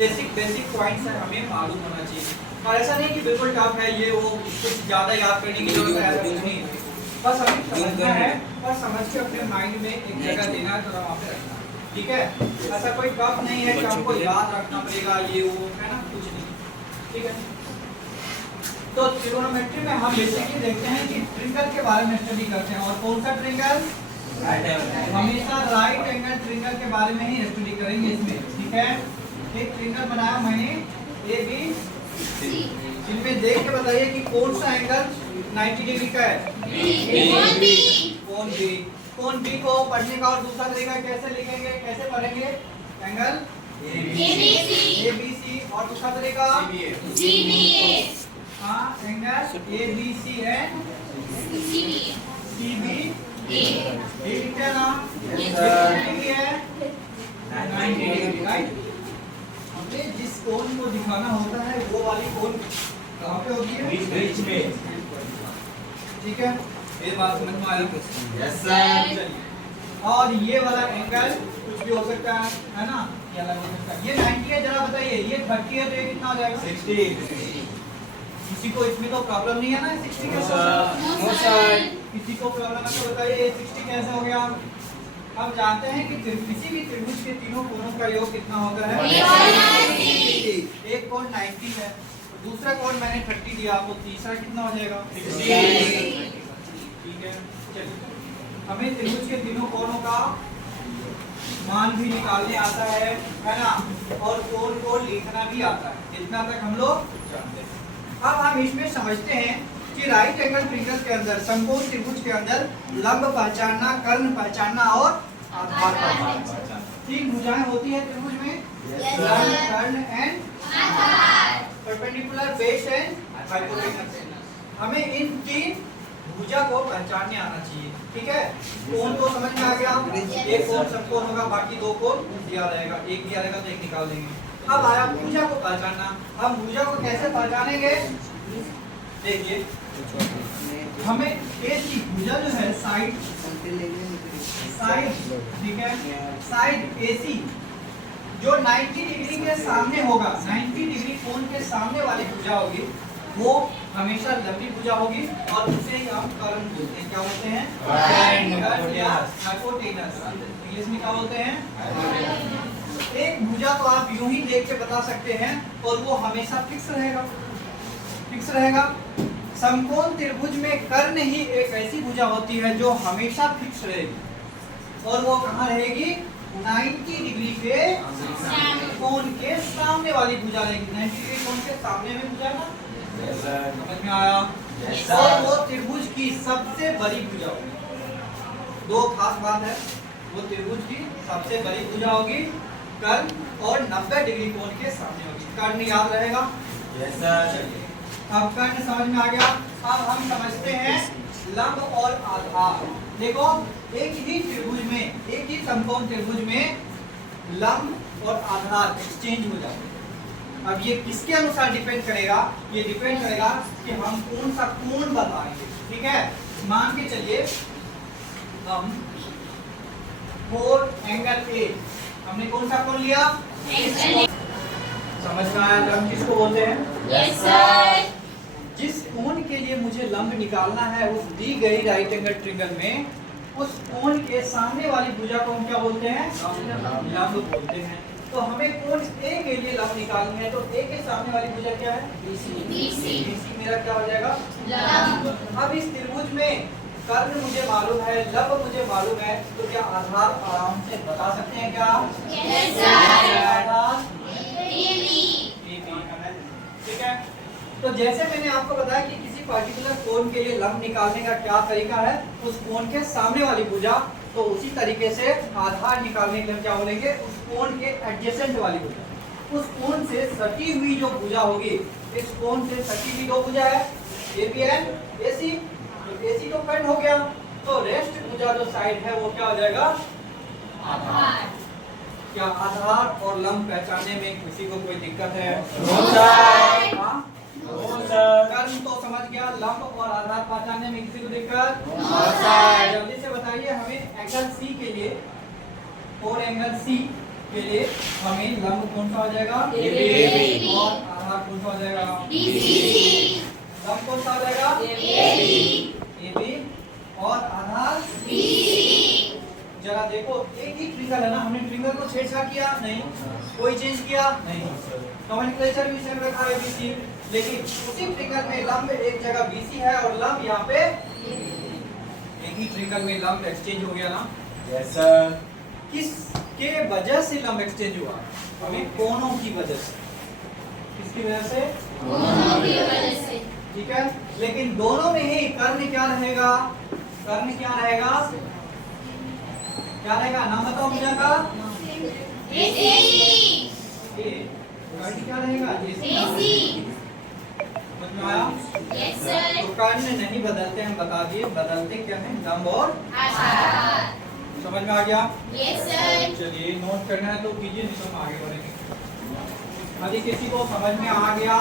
Basic points है हमें मालूम होना चाहिए। और ऐसा नहीं कि बिल्कुल टफ है ये वो कुछ ज़्यादा याद करने की जरूरत है, ऐसा कुछ नहीं है। बस हमें समझना है और समझ के अपने माइंड में एक जगह देना है, थोड़ा वहाँ पे रखना है, ठीक है। ऐसा कोई टफ नहीं है कि हमको याद रखना पड़ेगा ये वो, है ना, कुछ नहीं, ठीक है। तो ट्रिगोनोमेट्री में हम बेसिकली देखते हैं कि ट्रिंगल के बारे में स्टडी करते हैं। और कौन सा ट्रिंगल? हमेशा राइट एंगल ट्रिंगल के बारे में ही स्टडी करेंगे इसमें, ठीक है। एक ट्रिंगल बनाया मैंने ए बी सी, इनमें देख के बताइए कि कौन सा एंगल 90 डिग्री का है? कोण बी। कोण बी को पढ़ने का और दूसरा तरीका कैसे लिखेंगे, कैसे पढ़ेंगे? Angle A B C. और दूसरा तरीका सी बी ए। हाँ, angle A B C and C B A. ये लिखते हैं ना, ये है 90 डिग्री, राइट। हमें जिस कोण को दिखाना होता है वो वाली कोण कहाँ पे होती है? बीच में, ठीक है। ये बात समझ में आई? Yes sir. और ये वाला एंगल कुछ भी हो सकता है ना, ये अलग हो सकता है। ये 90 है, जरा बताइए, ये 30 है तो ये कितना हो जाएगा? 60। किसी को इसमें तो प्रॉब्लम नहीं है ना 60 कैसे? No sir. किसी को प्रॉब्लम है तो बताइए 60 कैसे हो गया? हम जानते हैं कि किसी भी त्रिभुज के तीनों कोणों का योग कितना होता है? एक कोण 90 है, दूसरा कोण मैंने 30 दिया, तो तीसरा कितना हो जाएगा? 60, ठीक है। चलिए, हमें त्रिभुज के तीनों कोणों का मान भी निकालने आता है ना, और कोण को लिखना भी आता है, इतना तक हम लोग जानते हैं। अब हम इसमें समझते हैं कि राइट एंगल ट्रिंगल के अंदर, समकोण त्रिभुज के अंदर लंब पहचानना, कर्ण पहचानना और आधार पहचानना। तीन भुजाएं होती है त्रिभुज में, लंब, कर्ण एंड आधार, परपेंडिकुलर, बेस एंड हाइपोटेनस। हमें इन तीन भुजा को पहचानने आना चाहिए, ठीक है। कोण तो समझ में आ गया, एक कोण समकोण होगा, बाकी दो कोण दिया रहेगा, एक दिया रहेगा तो एक निकाल देंगे। अब आया भुजा को पहचानना। हम भुजा को कैसे पहचानेंगे? देखिए, हमें ऐसी भुजा जो है साइड, ठीक है, साइड एसी जो 90 डिग्री के सामने होगा, 90 डिग्री कोण के सामने वाली भुजा होगी, वो हमेशा लंबी भुजा होगी और उसे ही हम कर्ण बोलते हैं। क्या बोलते हैं? कर्ण या हाइपोटेनस। इंग्लिश में क्या बोलते हैं? एक भुजा तो आप यूं ही देख के बता सकते हैं और वो हमेशा फिक्स रहेगा, फिक्स रहेगा। समकोण त्रिभुज में कर्ण ही एक ऐसी भुजा होती है जो हमेशा फिक्स रहेगी, और वो कहाँ रहेगी? 90 डिग्री के कोण के सामने वाली भुजा रहेगी। 90 डिग्री कोण के सामने में भुजा ना, समझ में आया? और वो त्रिभुज की सबसे बड़ी भुजा होगी। दो खास बात है, वो त्रिभुज की सबसे बड़ी भुजा होगी कर्ण, और 90 डिग्री कोण के सामने होगी। कर्ण याद रहेगा? Yes sir. अब कर्ण समझ में आ गया। अब हम समझते हैं लंब और आधार। देखो, एक ही त्रिभुज में, एक ही समकोण त्रिभुज में लंब और आधार एक्सचेंज हो जाते हैं। अब ये किसके अनुसार डिपेंड करेगा? ये डिपेंड करेगा कि हम कौन सा कोण बताएंगे, ठीक है। मान के चलिए हम 4 एंगल ए, हमने कौन सा कोण लिया? समझ में आया? लंब किसको बोलते हैं? Yes sir. जिस कोण के लिए मुझे लंब निकालना है उस दी गई राइट एंगल ट्रिंगल में, उस कोण के सामने वाली भुजा को हम क्या बोलते हैं? लंब बोलते हैं। तो हमें कोण ए के लिए लंब निकालनी है, तो ए के सामने वाली भुजा क्या है? BC मेरा क्या हो जाएगा? लंब। अब इस त्रिभुज में कर्ण मुझे मालूम है, लंब मुझे मालूम है, तो क्या आधार आराम से बता सकते हैं क्या? Yes sir. आधार ठीक है। तो जैसे मैंने आपको बताया कि किसी पर्टिकुलर कोण के लिए लंब निकालने का क्या तरीका है, उस कोण के सामने वाली भुजा, तो उसी तरीके से आधार निकालने के लिए क्या बोलेंगे? उस कोण के एडजेसेंट वाली भुजा, उस कोण से सटी हुई जो भुजा होगी, इस कोण से सटी हुई दो भुजा है, AB एंड AC। तो AC तो कर्ण हो गया, तो रेस्ट भुजा जो साइड है वो क्या हो जाएगा? आधार। क्या आधार और लंब पहचानने में किसी को कोई दिक्कत है? No sir. कर्ण तो समझ गया, लंब और आधार पहचानने में किसी को दिक्कत? No sir. जल्दी से बताइए, हमें एंगल C के लिए, 4 एंगल C के लिए हमें लंब कौन सा हो जाएगा? AB। और आधार कौन सा हो जाएगा? BC। लंब कौन सा हो जाएगा? AB और आधार BC। जरा देखो एक ही ट्रिंगल है ना, हमने ट्रिंगल को छेड़छाड़ किया नहीं, कोई चेंज किया नहीं, नोमेनक्लेचर भी सेम रखा है BC, लेकिन उसी ट्रिंगल में लंब एक जगह BC है और लंब यहाँ पे एक ही ट्रिंगल में लंब एक्सचेंज हो गया ना? Yes sir. किसके वजह से लंब एक्सचेंज हुआ? हमें कोणों की वजह से। किसकी वजह से? कोणों की वजह से। ठीक है, लेकिन दोनों में ही कर्ण क्या रहेगा? कर्ण क्या रहेगा? क्या रहेगा? नाम बताओ मुझे का? AC। कर्ण क्या रहेगा? AC। समझ में आया? Yes sir. तो कर्ण नहीं बदलते, हम बता दिए, बदलते क्या है? लंब और आधार। समझ में आ गया? Yes sir. चलिए नोट करना है तो कीजिए, नहीं तो हम आगे बढ़ेंगे। यदि किसी को समझ में आ गया